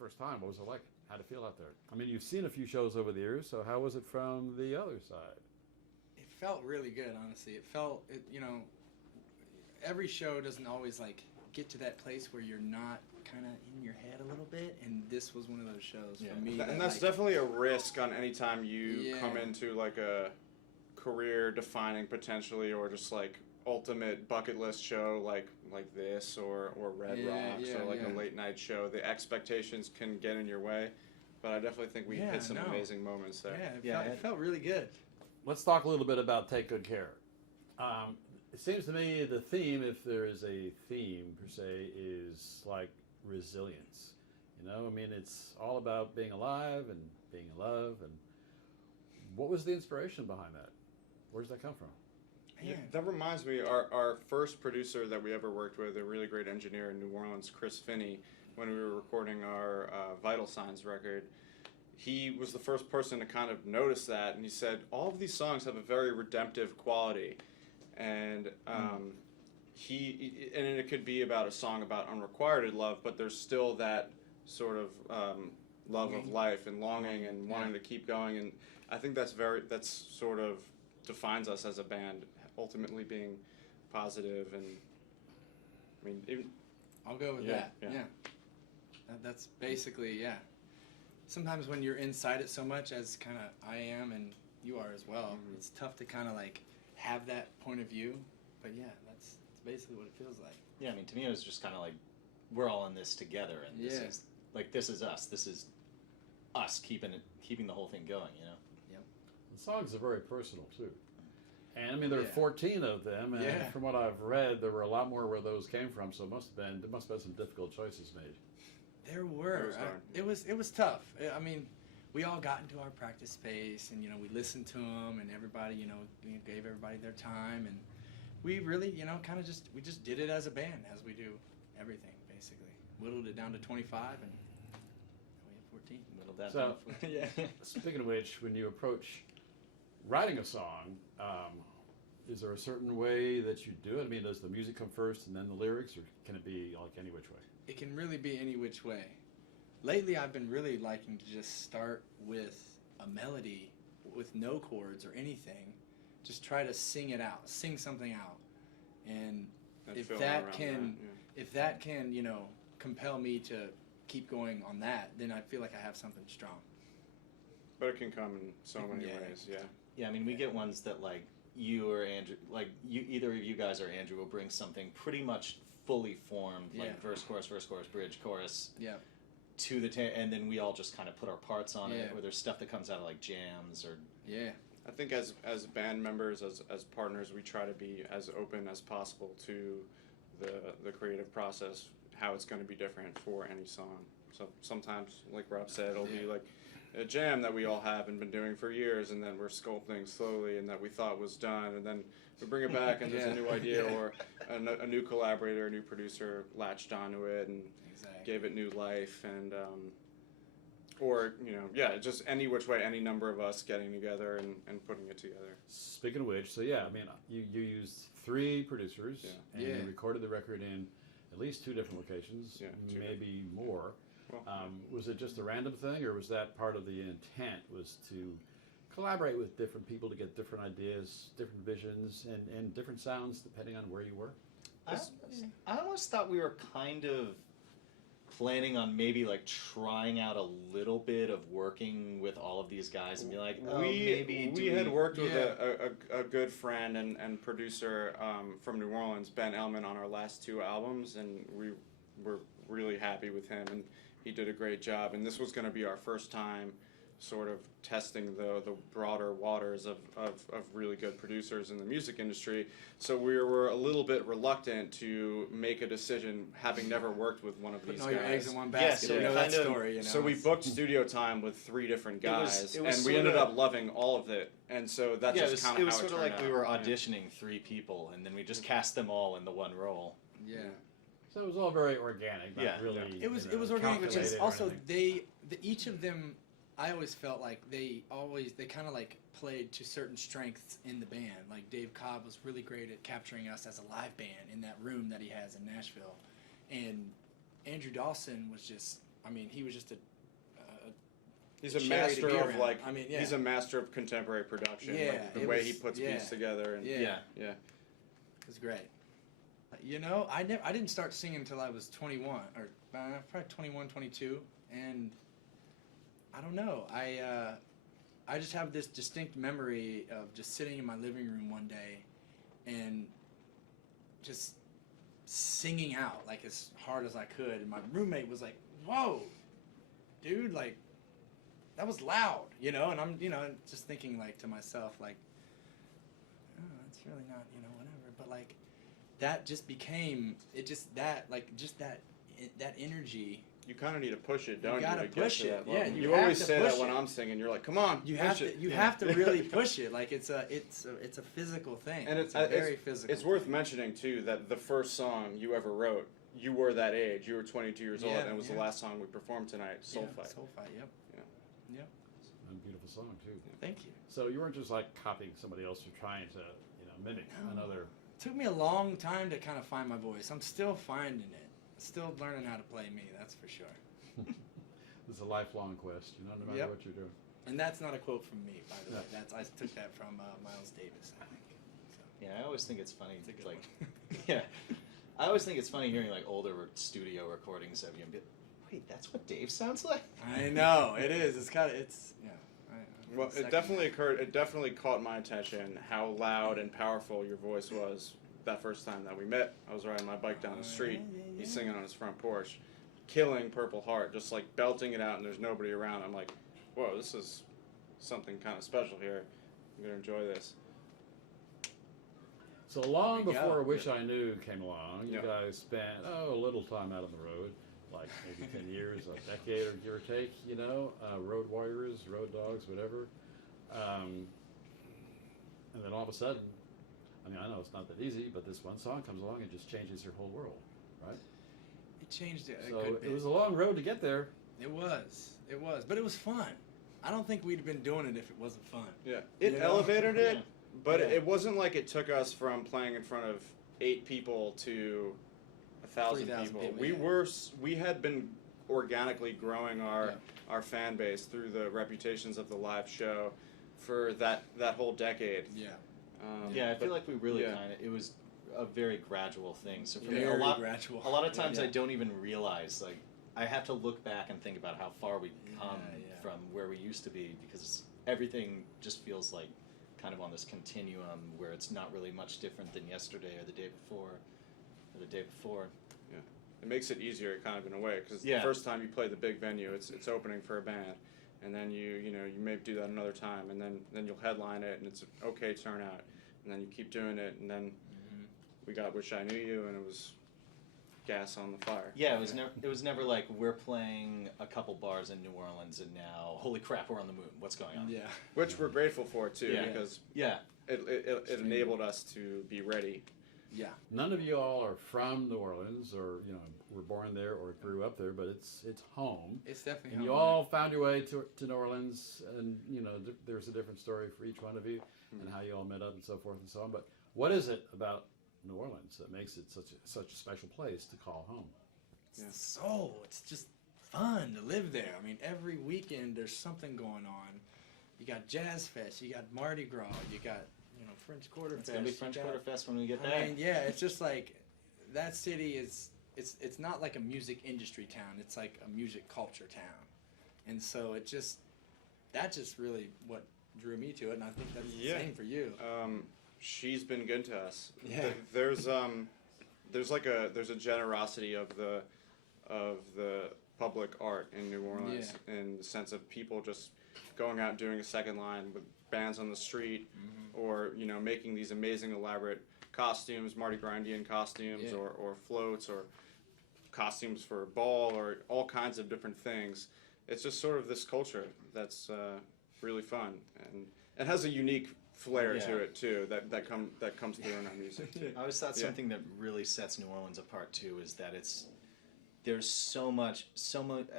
first time. What was it like? How'd it feel out there? I mean, you've seen a few shows over the years, so how was it from the other side? It felt really good, honestly. It felt, every show doesn't always like get to that place where you're not kind of in your head a little bit, and this was one of those shows for me. And that's definitely a risk on any time you come into like a career defining potentially, or just like ultimate bucket list show like this or Red Rocks or like a late night show. The expectations can get in your way, but I definitely think we hit some amazing moments there. It felt really good. Let's talk a little bit about Take Good Care. It seems to me the theme, if there is a theme per se, is like resilience. You know, I mean, it's all about being alive and being in love. And what was the inspiration behind that? Where does that come from? Yeah, that reminds me, our first producer that we ever worked with, a really great engineer in New Orleans, Chris Finney, when we were recording our Vital Signs record, he was the first person to kind of notice that, and he said, all of these songs have a very redemptive quality, and and it could be about a song about unrequited love, but there's still that sort of love of life and longing and wanting to keep going, and I think that's sort of defines us as a band, ultimately being positive, and I mean, I'll go with that. Yeah. That's basically, sometimes when you're inside it so much, as kind of I am and you are as well, it's tough to kind of like have that point of view, but that's basically what it feels like. Yeah, I mean, to me it was just kind of like, we're all in this together, and this is like, this is us keeping the whole thing going, you know? The songs are very personal too. And I mean, there are 14 of them, and from what I've read, there were a lot more where those came from, so there must have been some difficult choices made. There were. It was tough. I mean, we all got into our practice space, and we listened to them, and everybody gave everybody their time, and we really kind of just did it as a band, as we do everything basically. Whittled it down to 25, and we have 14. Whittled that down to 14. Speaking of which, when you approach writing a song, is there a certain way that you do it? I mean, does the music come first and then the lyrics, or can it be like any which way? It can really be any which way. Lately, I've been really liking to just start with a melody with no chords or anything. Just try to sing it out, sing something out, and if that can compel me to keep going on that, then I feel like I have something strong. But it can come in so many ways. Yeah, I mean, we get ones that like you or Andrew, like either of you guys or Andrew will bring something pretty much fully formed, like verse, chorus, bridge, chorus. Yeah. To the and then we all just kind of put our parts on it, or there's stuff that comes out of like jams or. Yeah. I think as band members, as partners, we try to be as open as possible to the creative process, how it's going to be different for any song. So sometimes, like Rob said, it'll be like a jam that we all have and been doing for years, and then we're sculpting slowly, and that we thought was done, and then we bring it back and there's a new idea, or a new collaborator, a new producer latched onto it and gave it new life, and or just any which way, any number of us getting together and putting it together. Speaking of which, so I mean, you used 3 producers, and you recorded the record in at least 2 different locations, maybe more. Well, was it just a random thing, or was that part of the intent, was to collaborate with different people to get different ideas, different visions, and different sounds depending on where you were? I almost thought we were kind of planning on maybe like trying out a little bit of working with all of these guys and be like, we had worked with a good friend and producer from New Orleans, Ben Ellman, on our last 2 albums, and we were really happy with him, and he did a great job, and this was going to be our first time sort of testing the broader waters of really good producers in the music industry. So we were a little bit reluctant to make a decision, having never worked with one of these guys. Putting all your eggs in one basket. So you know that story. So we booked studio time with 3 different guys, and we ended up loving all of it. And so that's just kind of how it was sort of like we were auditioning 3 people, and then we just cast them all in the one role. Yeah. So it was all very organic, not really. It was organic, which is also each of them. I always felt like they kind of like played to certain strengths in the band. Like Dave Cobb was really great at capturing us as a live band in that room that he has in Nashville, and Andrew Dawson was just I mean, he was just he's a master of around. like. I mean, yeah. He's a master of contemporary production. Yeah, like the way he puts beats together. And yeah. Yeah. It was great. You know, I didn't start singing until I was 21, or probably 21, 22, and I don't know. I just have this distinct memory of just sitting in my living room one day and just singing out like as hard as I could, and my roommate was like, "Whoa, dude, like that was loud," you know, and I'm, you know, just thinking like to myself like, "Oh, it's really not, you know, whatever," but like that just became that energy. You kind of need to push it, don't you? Gotta push it. Yeah, you always say that when I'm singing. You're like, "Come on, you have to. You have to really push it. Like it's a physical thing. And it's very physical. It's worth mentioning too that the first song you ever wrote, you were that age. You were 22 years old, and it was the last song we performed tonight. Soul Fight. Soul Fight. Yep. Yeah. Yep. A beautiful song too. Thank you. So you weren't just like copying somebody else or trying to, you know, mimic another. It took me a long time to kind of find my voice. I'm still finding it. Still learning how to play me. That's for sure. It's a lifelong quest, you know, no matter what you're doing. And that's not a quote from me, by the way. I took that from Miles Davis, I think. So. Yeah, I always think it's funny. It's a good like, one. yeah, I always think it's funny hearing like older studio recordings of you and be, wait, that's what Dave sounds like. I know it is. It's kind of Well, it definitely occurred. It definitely caught my attention how loud and powerful your voice was that first time that we met. I was riding my bike down the street. Yeah. He's singing on his front porch, killing Purple Heart, just like belting it out, and there's nobody around. I'm like, whoa, this is something kind of special here. I'm gonna enjoy this. So long before Wish I Knew came along, you Yeah. guys spent a little time out on the road, like maybe 10 years, a decade or give or take, you know, road warriors, road dogs, whatever. And then all of a sudden, I mean, I know it's not that easy, but this one song comes along and just changes your whole world, right? It changed it. So it was a long road to get there. It was, but it was fun. I don't think we'd been doing it if it wasn't fun. Yeah, it elevated it, but it wasn't like it took us from playing in front of 8 people to 1,000 people. We had been organically growing our fan base through the reputations of the live show for that whole decade. Yeah. I feel like we really kind of, it was a very gradual thing. So for me, gradual. A lot of times I don't even realize, like, I have to look back and think about how far we've come from where we used to be, because everything just feels like kind of on this continuum where it's not really much different than yesterday or the day before or the day before. Yeah, it makes it easier kind of in a way, because the first time you play the big venue, it's opening for a band, and then you may do that another time, and then you'll headline it, and it's an okay turnout, and then you keep doing it, and then we got Wish I Knew You, and it was gas on the fire. Yeah, it was never like we're playing a couple bars in New Orleans and now holy crap, we're on the moon. What's going on? Yeah, which we're grateful for too, because it enabled us to be ready. Yeah. None of you all are from New Orleans, or were born there or grew up there, but it's home. It's definitely and home. You all found your way to New Orleans, and there's a different story for each one of you, and how you all met up and so forth and so on. But what is it about New Orleans that makes it such a special place to call home? It's it's just fun to live there. I mean, every weekend there's something going on. You got Jazz Fest, you got Mardi Gras, you got French Quarter Fest. It's gonna be French Quarter Fest when we get there. I mean, yeah, it's just like that city is. It's not like a music industry town. It's like a music culture town, and so that's just really what drew me to it, and I think that's the same for you. She's been good to us. Yeah. There's a generosity of the public art in New Orleans, in the sense of people just going out and doing a second line with bands on the street, or making these amazing elaborate costumes, Mardi Gras Indian costumes, or floats, or costumes for a ball, or all kinds of different things. It's just sort of this culture that's really fun, and it has a unique flair to it too that comes through in our music too. I always thought something that really sets New Orleans apart too is that there's so much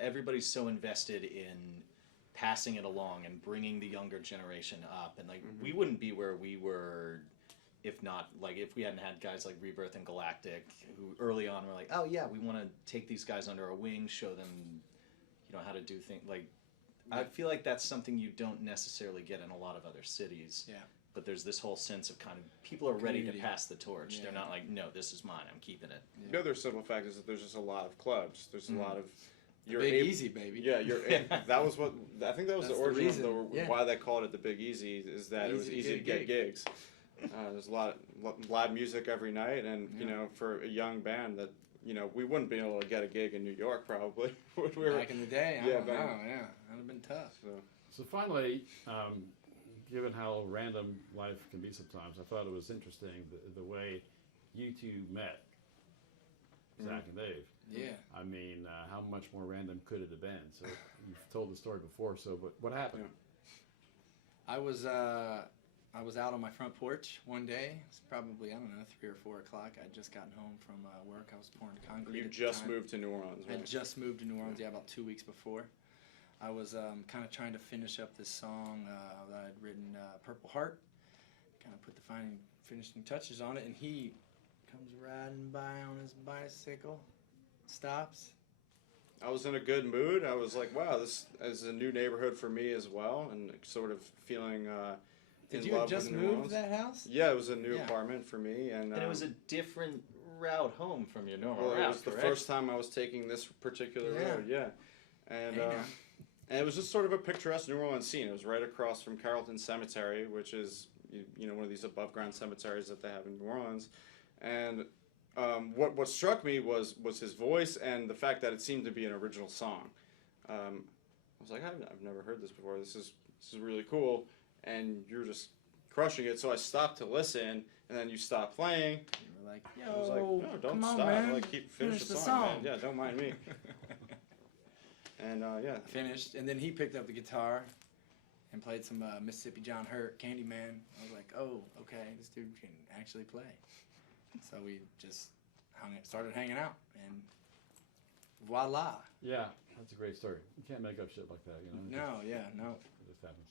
everybody's so invested in passing it along and bringing the younger generation up, and we wouldn't be where we were if we hadn't had guys like Rebirth and Galactic, who early on were like, oh yeah, we want to take these guys under our wing, show them how to do things. Like, I feel like that's something you don't necessarily get in a lot of other cities. Yeah. But there's this whole sense of kind of people are ready to Community. pass the torch. Yeah. They're not like, no, this is mine. I'm keeping it. Yeah. The other simple fact is that there's just a lot of clubs. There's a lot of Big Easy, baby. Yeah, that was what I think that was That's the origin reason. of why they called it the Big Easy, is that it was easy to get gigs. There's a lot of live music every night, and you know, for a young band that, you know, we wouldn't be able to get a gig in New York probably. Back in the day, I don't know, that'd have been tough. So finally, given how random life can be sometimes, I thought it was interesting the way you two met, Zach and Dave. Yeah. I mean, how much more random could it have been? So you've told the story before. So, but what happened? I was out on my front porch one day. It's probably, I don't know, 3 or 4 o'clock. I'd just gotten home from work. I was pouring concrete. You at the just time. moved to New Orleans, right? I just moved to New Orleans, about 2 weeks before. I was kind of trying to finish up this song that I'd written, Purple Heart. Kind of put the finishing touches on it, and he comes riding by on his bicycle, stops. I was in a good mood. I was like, wow, this is a new neighborhood for me as well, and sort of feeling Did in you love just with New move Orleans. that house? Yeah, it was a new apartment for me, and it was a different route home from your normal route. It was the correct? first time I was taking this particular road. Yeah, and and it was just sort of a picturesque New Orleans scene. It was right across from Carrollton Cemetery, which is you know, one of these above ground cemeteries that they have in New Orleans, and what struck me was his voice and the fact that it seemed to be an original song. I was like, I've never heard this before. This is really cool, and you're just crushing it. So I stopped to listen, and then you stopped playing. You were like, yo, I was like, no, don't come on, stop. man. Like, finish the song, man. Yeah, don't mind me. And yeah, Finished, and then he picked up the guitar and played some Mississippi John Hurt, Candyman. I was like, oh, okay, this dude can actually play. So we just started hanging out, and voila. Yeah, that's a great story. You can't make up shit like that, you know. No, It just happens.